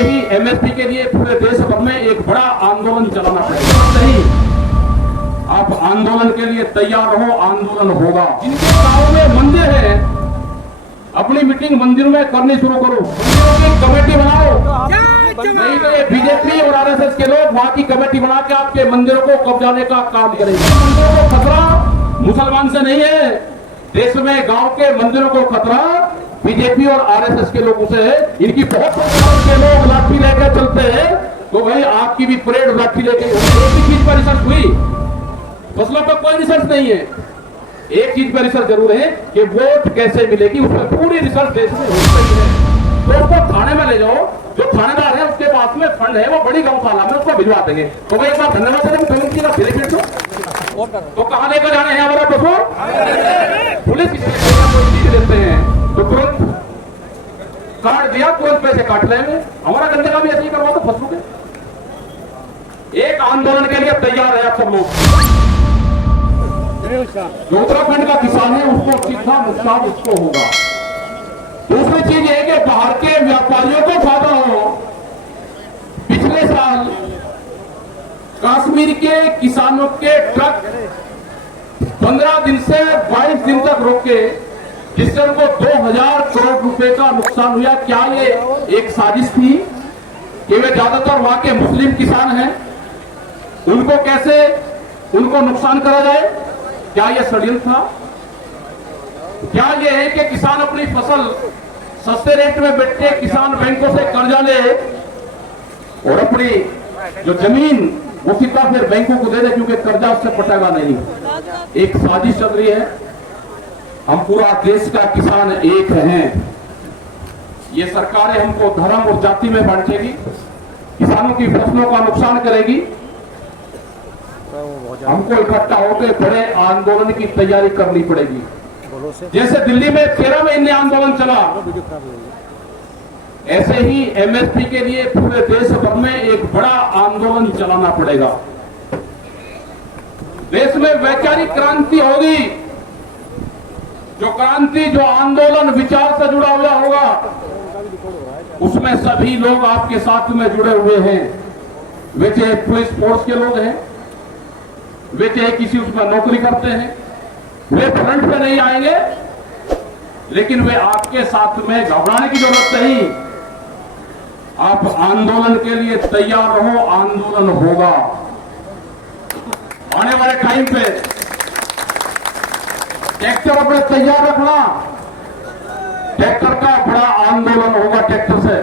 ऐसे ही एमएसपी के लिए पूरे देश भर में एक बड़ा आंदोलन चलाना पड़ेगा। नहीं, आप आंदोलन के लिए तैयार रहो, आंदोलन होगा। जिनके गांव में मंदिर है, अपनी मीटिंग मंदिरों में करनी शुरू करो, मंदिरों की कमेटी बनाओ। नहीं तो ये बीजेपी और आरएसएस के लोग वहां की कमेटी बना के आपके मंदिरों को कब्जाने का काम करेंगे। मंदिरों को खतरा मुसलमान से नहीं है, देश में गांव के मंदिरों को खतरा बीजेपी और आरएसएस के लोगों से है। इनकी बहुत के लोग लाठी लेकर चलते हैं, तो भाई आपकी भी परेड लाठी लेके। एक ही चीज पर रिसर्च हुई, फसलों पर कोई रिसर्च नहीं है। एक चीज पर रिसर्च जरूर है कि वोट कैसे मिलेगी, उस पर पूरी रिसर्च देश में हो सकती है। तो उसको थाने में ले जाओ, जो थानेदार है उसके पास में फंड है, वो बड़ी गौशाला में उसको भिजवा देंगे। तो भाई एक बार धन्यवाद तो कहाँ लेकर जाने हैं हमारा पशु? पुलिस कोई चीज देते हैं तो तुरंत काट दिया, तुरंत पैसे काट लेंगे। हमारा गन्ने का भी ऐसे ही करवा दो फसलों के। एक आंदोलन के लिए तैयार है आप सब लोग। जो उत्तराखंड का किसान है उसको सीधा नुकसान उसको होगा। दूसरी चीज है कि बाहर के व्यापारियों को फायदा हो। पिछले साल कश्मीर के किसानों के ट्रक 15 दिन से 22 दिन तक रोके, जिससे उनको 2000 करोड़ रुपए का नुकसान हुआ। क्या ये एक साजिश थी कि वे ज्यादातर वहां के मुस्लिम किसान हैं, उनको कैसे उनको नुकसान करा जाए? क्या यह षड्यंत्र था? क्या यह है कि किसान अपनी फसल सस्ते रेट में बेच के किसान बैंकों से कर्जा ले और अपनी जो जमीन वो सीधा फिर बैंकों को दे दे, क्योंकि कर्जा उससे पटेगा नहीं। एक साजिश चल रही है। हम पूरा देश का किसान एक हैं। ये सरकारें हमको धर्म और जाति में बांटेगी, किसानों की फसलों का नुकसान करेगी। हमको इकट्ठा होकर बड़े आंदोलन की तैयारी करनी पड़ेगी। जैसे दिल्ली में 13 महीने आंदोलन चला, ऐसे ही एमएसपी के लिए पूरे देश भर में एक बड़ा आंदोलन चलाना पड़ेगा। देश में वैचारिक क्रांति होगी। जो क्रांति, जो आंदोलन विचार से जुड़ा हुआ होगा, उसमें सभी लोग आपके साथ में जुड़े हुए हैं। वे चाहे पुलिस फोर्स के लोग हैं, वे चाहे किसी उसमें नौकरी करते हैं, वे फ्रंट पे नहीं आएंगे, लेकिन वे आपके साथ में घबराने की जरूरत नहीं। आप आंदोलन के लिए तैयार रहो, आंदोलन होगा। आने वाले टाइम पे ट्रैक्टर अपने तैयार रखना। ट्रैक्टर का बड़ा आंदोलन होगा ट्रैक्टर से।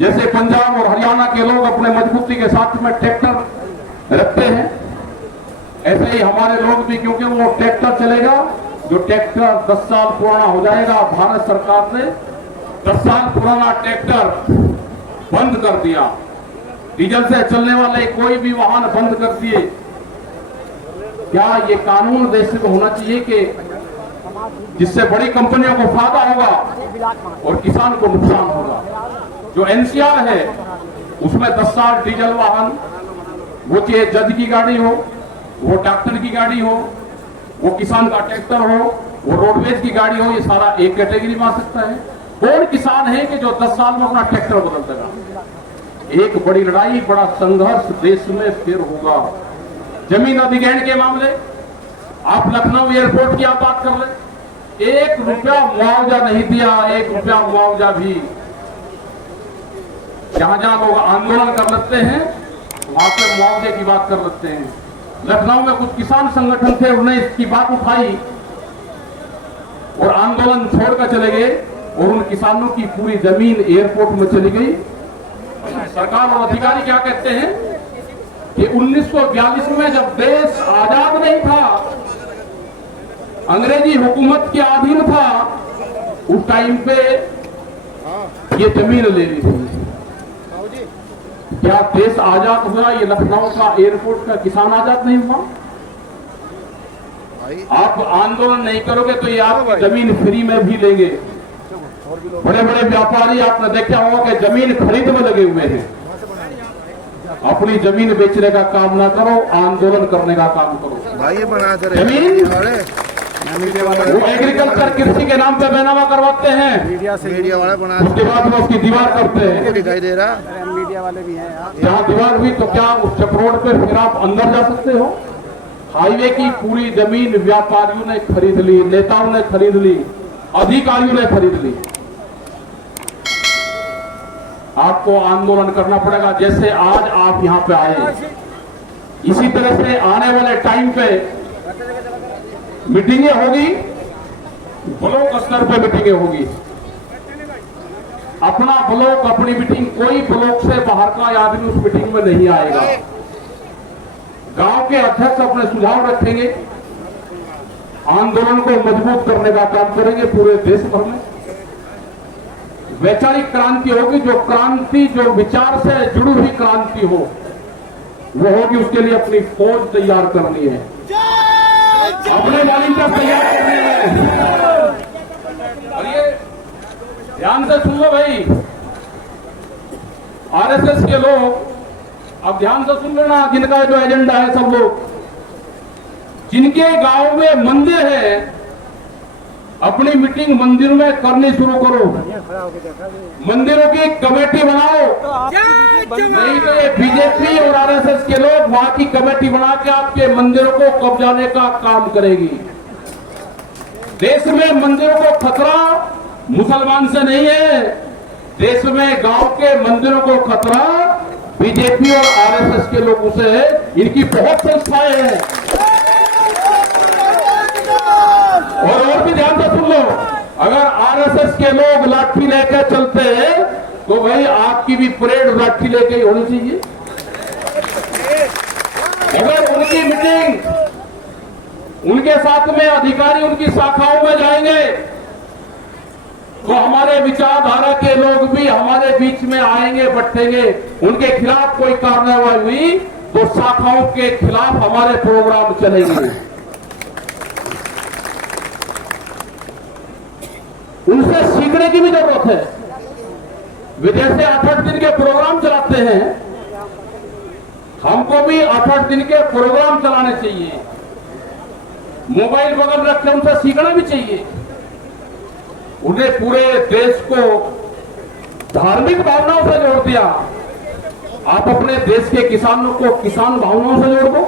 जैसे पंजाब और हरियाणा के लोग अपने मजबूती के साथ में ट्रैक्टर रखते हैं, ऐसे ही हमारे लोग भी, क्योंकि वो ट्रैक्टर चलेगा। जो ट्रैक्टर 10 साल पुराना हो जाएगा, भारत सरकार ने 10 साल पुराना ट्रैक्टर बंद कर दिया। डीजल से चलने वाले कोई भी वाहन बंद कर दिए। क्या ये कानून देश में होना चाहिए कि जिससे बड़ी कंपनियों को फायदा होगा और किसान को नुकसान होगा? जो एनसीआर है उसमें 10 साल डीजल वाहन, वो चाहे जज की गाड़ी हो, वो डॉक्टर की गाड़ी हो, वो किसान का ट्रैक्टर हो, वो रोडवेज की गाड़ी हो, ये सारा एक कैटेगरी में आ सकता है। कौन किसान है कि जो 10 साल में अपना ट्रैक्टर बदल देगा? एक बड़ी लड़ाई, बड़ा संघर्ष देश में फिर होगा। जमीन अधिग्रहण के मामले, आप लखनऊ एयरपोर्ट की आप बात कर ले, 1 रुपया मुआवजा नहीं दिया। 1 रुपया मुआवजा भी। जहां जहां लोग आंदोलन कर लेते हैं वहां पर मुआवजे की बात कर लेते हैं। लखनऊ में कुछ किसान संगठन थे, उन्होंने इसकी बात उठाई और आंदोलन छोड़कर चले गए, और उन किसानों की पूरी जमीन एयरपोर्ट में चली गई। सरकार और अधिकारी क्या कहते हैं कि 1942 में जब देश आजाद नहीं था, अंग्रेजी हुकूमत के अधीन था, उस टाइम पे ये जमीन ले ली थी। क्या देश आजाद हुआ, ये लखनऊ का एयरपोर्ट का किसान आजाद नहीं हुआ? आप आंदोलन नहीं करोगे तो ये आप जमीन फ्री में भी लेंगे। बड़े बड़े व्यापारी आपने देखा होगा कि जमीन खरीद में लगे हुए हैं। अपनी जमीन बेचने का काम ना करो, आंदोलन करने का काम करो। भाई ये बना जमीन वो एग्रीकल्चर कृषि के नाम पे बैनामा करवाते हैं, मीडिया वाले बना उसके बाद वो उसकी दीवार करते हैं। दिखाई दे रहा, मीडिया वाले भी हैं यार। जहाँ दीवार हुई तो क्या उस चक रोड पे फिर आप अंदर जा सकते हो? हाईवे की पूरी जमीन व्यापारियों ने खरीद ली, नेताओं ने खरीद ली, अधिकारियों ने खरीद ली। आपको आंदोलन करना पड़ेगा। जैसे आज आप यहाँ पे आए, इसी तरह से आने वाले टाइम पे मीटिंगें होगी, ब्लॉक स्तर पे मीटिंगें होगी। अपना ब्लॉक, अपनी मीटिंग, कोई ब्लॉक से बाहर का आदमी उस मीटिंग में नहीं आएगा। गांव के अध्यक्ष अपने सुझाव रखेंगे, आंदोलन को मजबूत करने का काम करेंगे पूरे देश भर में। वैचारिक क्रांति होगी, जो क्रांति जो विचार से जुड़ी हुई क्रांति हो वो होगी। उसके लिए अपनी फौज तैयार करनी है, अपने वॉलंटियर तैयार करने हैं। और ये ध्यान से सुन लो भाई, आरएसएस के लोग, अब ध्यान से सुन लेना, जिनका जो एजेंडा है, सब लोग जिनके गांव में मंदिर है, अपनी मीटिंग मंदिर में करनी शुरू करो। मंदिरों की कमेटी बनाओ, नहीं तो ये बीजेपी और आरएसएस के लोग वहां की कमेटी बना के आपके मंदिरों को कब्जाने का काम करेगी। देश में मंदिरों को खतरा मुसलमान से नहीं है, देश में गांव के मंदिरों को खतरा बीजेपी और आरएसएस के लोगों से है। इनकी बहुत संस्थाएं हैं। और भी ध्यान से सुन लो, अगर आरएसएस के लोग लाठी लेकर चलते हैं तो भाई आपकी भी परेड लाठी लेके ही होनी चाहिए। अगर उनकी मीटिंग, उनके साथ में अधिकारी उनकी शाखाओं में जाएंगे तो हमारे विचारधारा के लोग भी हमारे बीच में आएंगे, बैठेंगे। उनके खिलाफ कोई कार्रवाई हुई तो शाखाओं के खिलाफ हमारे प्रोग्राम चलेंगे। उनसे सीखने की भी जरूरत है। वे जैसे 8-8 दिन के प्रोग्राम चलाते हैं, हमको भी 8-8 दिन के प्रोग्राम चलाने चाहिए। मोबाइल बगल रखकर उनसे सीखना भी चाहिए। उन्हें पूरे देश को धार्मिक भावनाओं से जोड़ दिया, आप अपने देश के किसानों को किसान भावनाओं से जोड़ दो।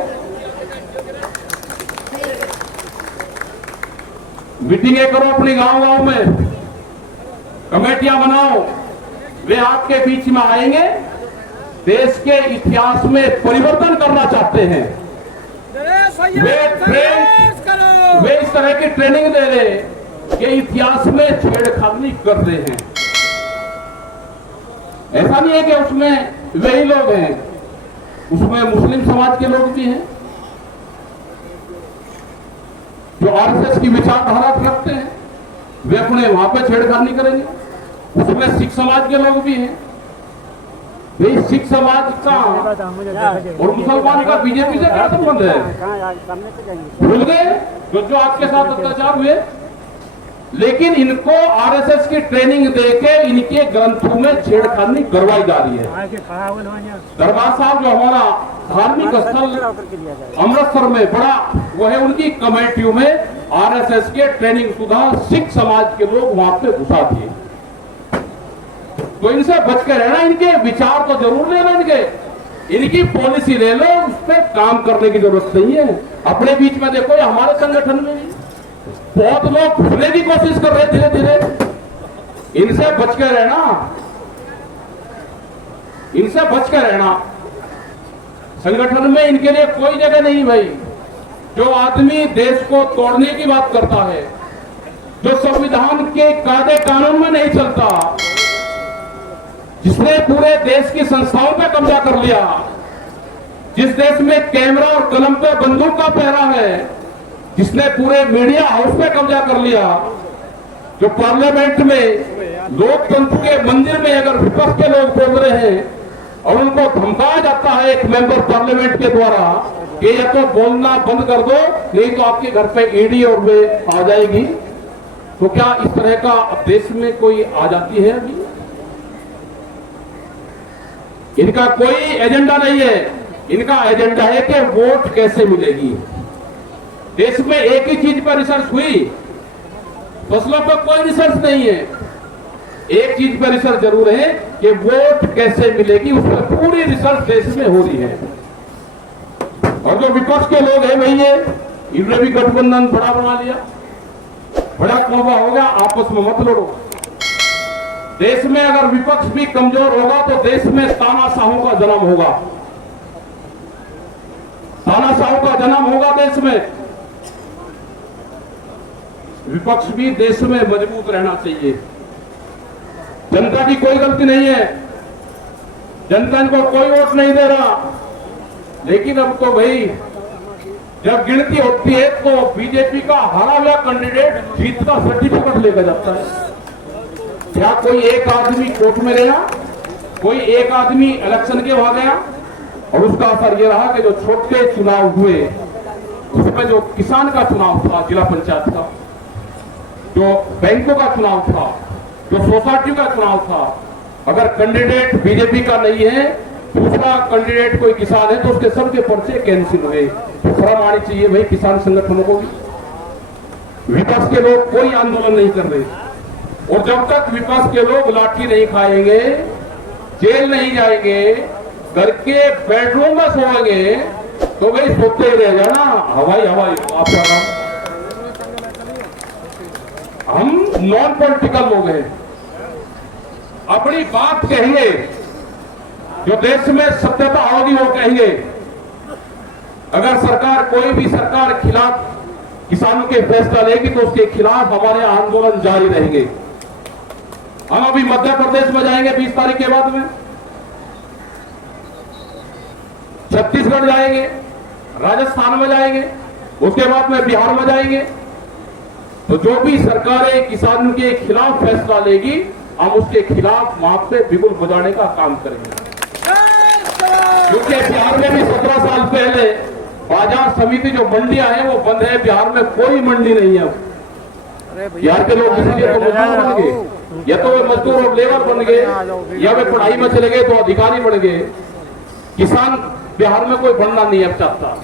मीटिंगें करो अपनी गांव-गांव में, कमेटियां बनाओ, वे आपके बीच में आएंगे। देश के इतिहास में परिवर्तन करना चाहते हैं, वे इस तरह की ट्रेनिंग दे रहे कि इतिहास में छेड़खानी कर रहे हैं। ऐसा नहीं है कि उसमें वही लोग हैं, उसमें मुस्लिम समाज के लोग भी हैं जो आरएसएस की विचारधारा रखते हैं, वे अपने वहां पे छेड़खानी करेंगे। उसमें सिख समाज के लोग भी हैं। भाई सिख समाज का और मुसलमान का बीजेपी से क्या संबंध है? भूल गए जो आपके साथ अत्याचार हुए। लेकिन इनको आरएसएस की ट्रेनिंग देके इनके ग्रंथों में छेड़खानी करवाई जा रही है। दरबार साहब जो हमारा धार्मिक स्थल अमृतसर में बड़ा, वो है, उनकी कमेटियों में आरएसएस के ट्रेनिंग शुदा सिख समाज के लोग वहां पे घुसा दिए। तो इनसे बच के रहना, इनके विचार तो जरूर लेना, इनकी पॉलिसी ले लो, उस पर काम करने की जरूरत नहीं है। अपने बीच में देखो, हमारे संगठन में भी बहुत लोग घुसने की कोशिश कर रहे धीरे धीरे। इनसे बच के रहना, इनसे बच के रहना। संगठन में इनके लिए कोई जगह नहीं भाई। जो आदमी देश को तोड़ने की बात करता है, जो संविधान के कायदे कानून में नहीं चलता, जिसने पूरे देश की संस्थाओं पे कब्जा कर लिया, जिस देश में कैमरा और कलम पे बंदूक का पहरा है, जिसने पूरे मीडिया हाउस पे कब्जा कर लिया, जो पार्लियामेंट में लोकतंत्र के मंदिर में अगर विपक्ष के लोग बोल रहे हैं और उनको धमकाया जाता है एक मेंबर पार्लियामेंट के द्वारा कि या तो बोलना बंद कर दो, नहीं तो आपके घर पे ईडी और वे आ जाएगी, तो क्या इस तरह का देश में कोई आ जाती है? अभी इनका कोई एजेंडा नहीं है। इनका एजेंडा है कि वोट कैसे मिलेगी। देश में एक ही चीज पर रिसर्च हुई, फसलों पर कोई रिसर्च नहीं है। एक चीज पर रिसर्च जरूर है कि वोट कैसे मिलेगी, उस पर पूरी रिसर्च देश में हो रही है। और जो विपक्ष के लोग हैं भैया, इन्होंने भी गठबंधन बड़ा बना लिया, बड़ा कौवा हो गया, आपस में मत लड़ो। देश में अगर विपक्ष भी कमजोर होगा तो देश में तानाशाहों का जन्म होगा, तानाशाहों का जन्म होगा देश में। विपक्ष भी देश में मजबूत रहना चाहिए। जनता की कोई गलती नहीं है, जनता इनको कोई वोट नहीं दे रहा, लेकिन अब तो भाई जब गिनती होती है तो बीजेपी का हारा हुआ कैंडिडेट जीत का सर्टिफिकेट लेकर जाता है। क्या कोई एक आदमी कोर्ट में गया, कोई एक आदमी इलेक्शन के वहां गया, और उसका असर यह रहा कि जो छोटे चुनाव हुए उसमें जो किसान का चुनाव था, जिला पंचायत का, जो बैंकों का चुनाव था, जो सोसाइटी का चुनाव था, अगर कैंडिडेट बीजेपी का नहीं है, दूसरा कैंडिडेट कोई किसान है, तो उसके सबके पर्चे कैंसिल हुए। तो शर्म आनी चाहिए भाई किसान संगठनों को भी। विपक्ष के लोग कोई आंदोलन नहीं कर रहे, और जब तक विपक्ष के लोग लाठी नहीं खाएंगे, जेल नहीं जाएंगे, घर के बेडरूम में सोएंगे, तो भाई सोते ही रह जाना हवाई हवाई आपका काम। हम नॉन पॉलिटिकल लोग हैं, अपनी बात कहेंगे, जो देश में सत्यता होगी वो कहेंगे। अगर सरकार, कोई भी सरकार खिलाफ किसानों के फैसला लेगी तो उसके खिलाफ हमारे आंदोलन जारी रहेंगे। हम अभी मध्य प्रदेश में जाएंगे 20 तारीख के बाद में, छत्तीसगढ़ जाएंगे, राजस्थान में जाएंगे, उसके बाद में बिहार में जाएंगे। तो जो भी सरकारें किसानों के खिलाफ फैसला लेगी, हम उसके खिलाफ वहां पे बिगुल बजाने का काम करेंगे। क्योंकि बिहार में भी 17 साल पहले बाजार समिति जो मंडियां हैं वो बंद है, बिहार में कोई मंडी नहीं है। बिहार के लोग इसलिए तो मजदूर बन गए, या तो वे मजदूर और लेबर बन गए, या वे पढ़ाई में चले गए तो अधिकारी बन गए। किसान बिहार में कोई बनना नहीं अब चाहता,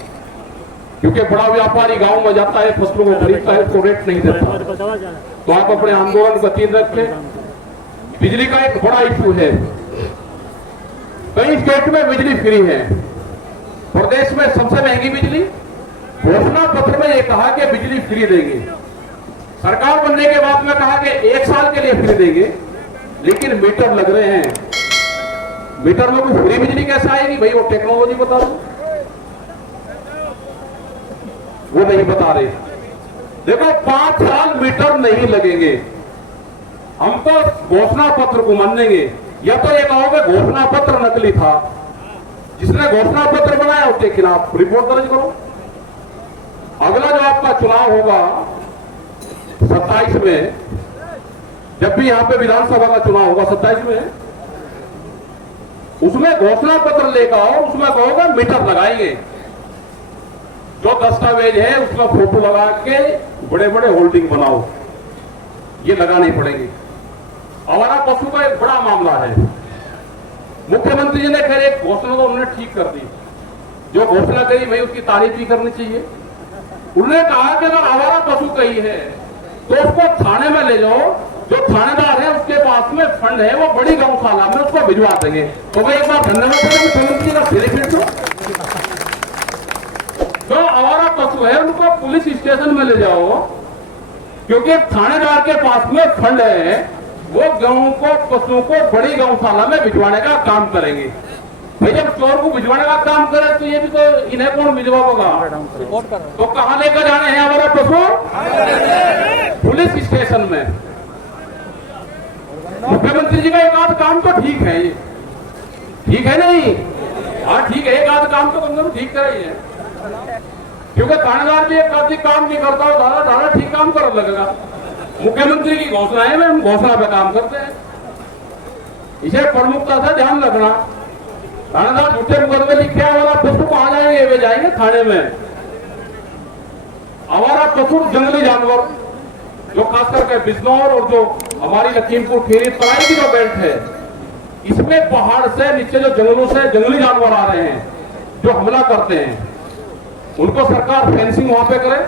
क्योंकि बड़ा व्यापारी गांव में जाता है, फसलों को खरीदता है, उसको रेट नहीं देता। तो आप अपने आंदोलन का तीन रखें। बिजली का एक बड़ा इशू है, कई स्टेट में बिजली फ्री है, प्रदेश में सबसे महंगी बिजली। घोषणा पत्र में यह कहा कि बिजली फ्री देंगे, सरकार बनने के बाद में कहा कि 1 साल के लिए फ्री देंगे, लेकिन मीटर लग रहे हैं। मीटर में कोई फ्री बिजली कैसे आएगी भाई, वो टेक्नोलॉजी बता दो, वो नहीं बता रहे। देखो 5 साल मीटर नहीं लगेंगे, हम तो घोषणा पत्र को मानेंगे। या तो ये कहोगे घोषणा पत्र नकली था, जिसने घोषणा पत्र बनाया उसके खिलाफ रिपोर्ट दर्ज करो। अगला जो आपका चुनाव होगा 27 में, जब भी यहां पे विधानसभा का चुनाव होगा 27 में, उसमें घोषणा पत्र लेकर आओ, उसमें कहोगे मीटर लगाएंगे। जो दस्तावेज है उसका फोटो लगा के बड़े बड़े होल्डिंग बनाओ, ये लगाने पड़ेंगे। आवारा पशु का एक बड़ा मामला है, मुख्यमंत्री जी ने खैर एक घोषणा तो उन्होंने ठीक कर दी, जो घोषणा करी भाई उसकी तारीफ भी करनी चाहिए। उन्होंने कहा कि अगर आवारा पशु कही है तो उसको थाने में ले जाओ, जो थानेदार है उसके पास में फंड है, वो बड़ी गौशाला में उसको भिजवा देंगे। तो भाई एक बार धन्यवाद मुख्यमंत्री का बेनिफिट दो। जो आवारा पशु है उनको पुलिस स्टेशन में ले जाओ, क्योंकि थानेदार के पास में फंड है, वो गांव को, पशुओं को बड़ी गौशाला में भिजवाने का काम करेंगे। भाई जब चोर को भिजवाने का काम करे तो ये भी तो इन्हें कौन भिजवाएगा? तो कहां लेकर जाने हैं हमारा पशु? पुलिस स्टेशन में। मुख्यमंत्री जी का एक आध काम तो ठीक है, ये ठीक है नहीं? हाँ ठीक है, एक आध काम तो कम से कम ठीक कर ही है, क्योंकि थानेदार भी एक आधी काम नहीं करता हो, धारा धारा ठीक काम कर लगेगा। मुख्यमंत्री की घोषणाएं में हम घोषणा पे काम करते हैं, इसे प्रमुखता से ध्यान रखना। थानेदार झूठे मुकदमे लिखे आवारा पशु कहां जाएंगे? वे जाएंगे थाने में। आवारा पशु जंगली जानवर जो खास करके बिजनौर और जो हमारी लखीमपुर खीरी तराई की जो बेल्ट है, इसमें पहाड़ से नीचे जो जंगलों से जंगली जानवर आ रहे हैं जो हमला करते हैं, उनको सरकार फेंसिंग वहां पे करे,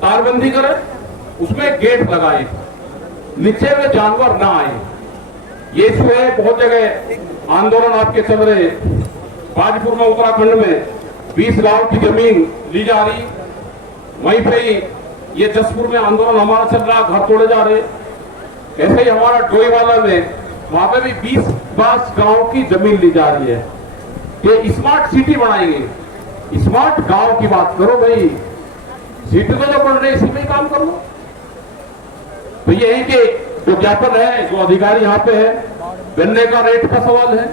तारबंदी करें, उसमें गेट लगाए, नीचे में जानवर ना आए। ये जो है बहुत जगह आंदोलन आपके चल रहे, बाजपुर में उत्तराखंड में 20 गांव की जमीन ली जा रही, वहीं पे ही ये जसपुर में आंदोलन हमारा चल रहा, घर तोड़े जा रहे। ऐसे ही हमारा डोईवाला में वहां पे भी 20 गांव की जमीन ली जा रही है कि स्मार्ट सिटी बनाएंगे। स्मार्ट गांव की बात करो भाई, सिटी तो जो बन रही है इसी में ही काम करो। तो ये है कि जो ज्ञापन है, जो अधिकारी यहाँ पे है, गन्ने का रेट का सवाल है।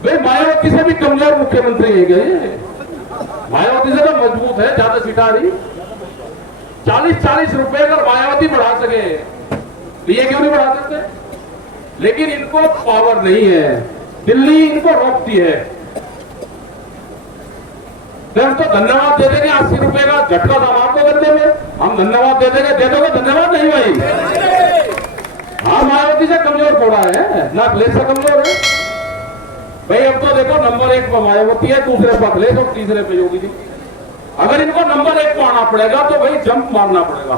भाई मायावती से भी कमजोर मुख्यमंत्री है गए, मायावती से तो मजबूत है, ज्यादा सिटारी। 40-40 रुपए अगर मायावती बढ़ा सके तो ये क्यों नहीं बढ़ा सकते? लेकिन इनको पावर नहीं है, दिल्ली इनको रोकती है। हम तो धन्यवाद दे देंगे, 80 रुपए का झटका दाम आपको गन्ने में, हम धन्यवाद दे देंगे, दे दोगे धन्यवाद? नहीं भाई, हाँ मायावती से कमजोर थोड़ा है ना, अखिलेश से कमजोर है भाई। अब तो देखो नंबर 1 पर मायावती है, दूसरे पर अखिलेश और तीसरे पे योगी जी। अगर इनको नंबर 1 को आना पड़ेगा तो भाई जंप मारना पड़ेगा,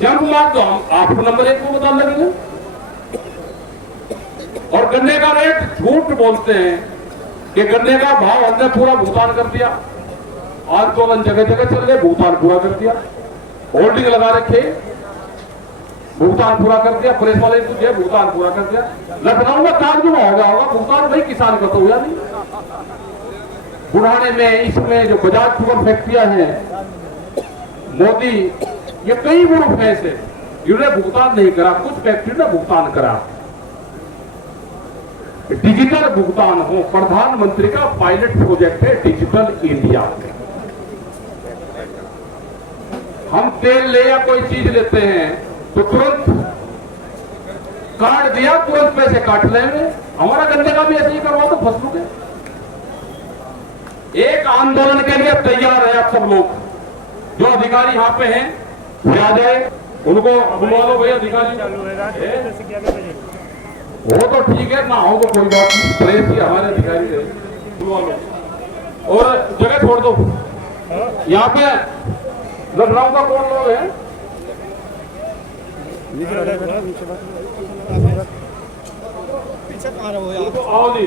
जंप मार तो हम आपको नंबर 1 को बता लगेंगे। और गन्ने का रेट झूठ बोलते हैं कि गन्ने का भाव हमने पूरा भुगतान कर दिया, आंदोलन जगह जगह चल गए, भुगतान पूरा कर दिया, होल्डिंग लगा रखे, भुगतान पूरा कर दिया, प्रेस वाले तुझे भुगतान पूरा कर दिया। लखनऊ में तारजुमा हो गया होगा, भुगतान भाई किसान का तो हुआ नहीं। बुढ़ाने में इसमें जो बजाज शुगर फैक्ट्रियां हैं, मोदी ये कई ग्रुप है ऐसे, इन्होंने भुगतान नहीं करा, कुछ फैक्ट्री ने भुगतान करा। डिजिटल भुगतान हो, प्रधानमंत्री का पायलट प्रोजेक्ट है डिजिटल इंडिया। हम तेल ले या कोई चीज लेते हैं तो तुरंत कार्ड दिया, तुरंत पैसे काट लेंगे। हमारा गन्ने का भी ऐसे ही करवा दो फसलों के। एक आंदोलन के लिए तैयार है आप सब लोग, जो अधिकारी यहाँ पे हैं वे आ जाए, उनको बुलवा लो भैया अधिकारी। वो तो ठीक है, ना हो तो कोई बात नहीं, प्रेस ही हमारे अधिकारी है, बुलवा लो और जगह छोड़ दो। यहाँ पे लखनऊ का कौन लोग है? पीछे कहाँ रहो यार? तो आओ जी,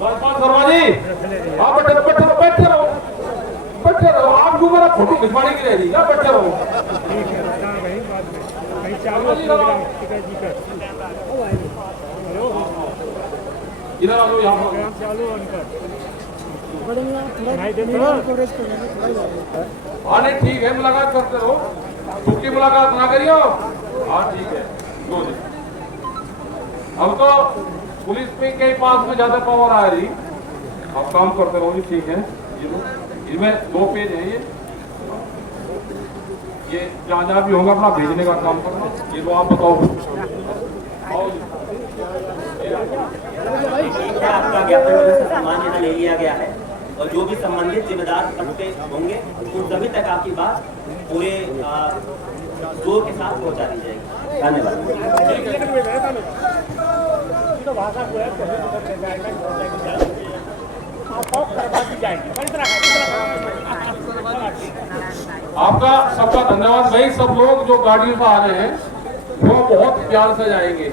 पाँच शर्मा जी, आप बैठे रहो, आप जो मेरा फोटो खिंचवाने की रह रही है, बैठे रहो। इधर आ जाओ, यहाँ हाँ नहीं ठीक है, मुलाकात करते रहो, छुट्टी मुलाकात ना करियो। हाँ ठीक है, दो दिन। अब तो पुलिस के पास में ज्यादा पावर आ रही, आप काम करते रहो जी, ठीक है। इसमें 2 पेज है, ये जहाँ जहाँ भी होगा अपना भेजने का काम करना। ये तो आप बताओ। आपका ज्ञापन सम्मान यहाँ ले लिया गया है और जो भी संबंधित जिम्मेदार पक्ष होंगे उन सभी तक आपकी बात पूरे जोर के साथ पहुँचा दी जाएगी। धन्यवाद। आपका सबका धन्यवाद भाई। सब लोग जो गाड़ियों से आ रहे हैं वो बहुत प्यार से जाएंगे।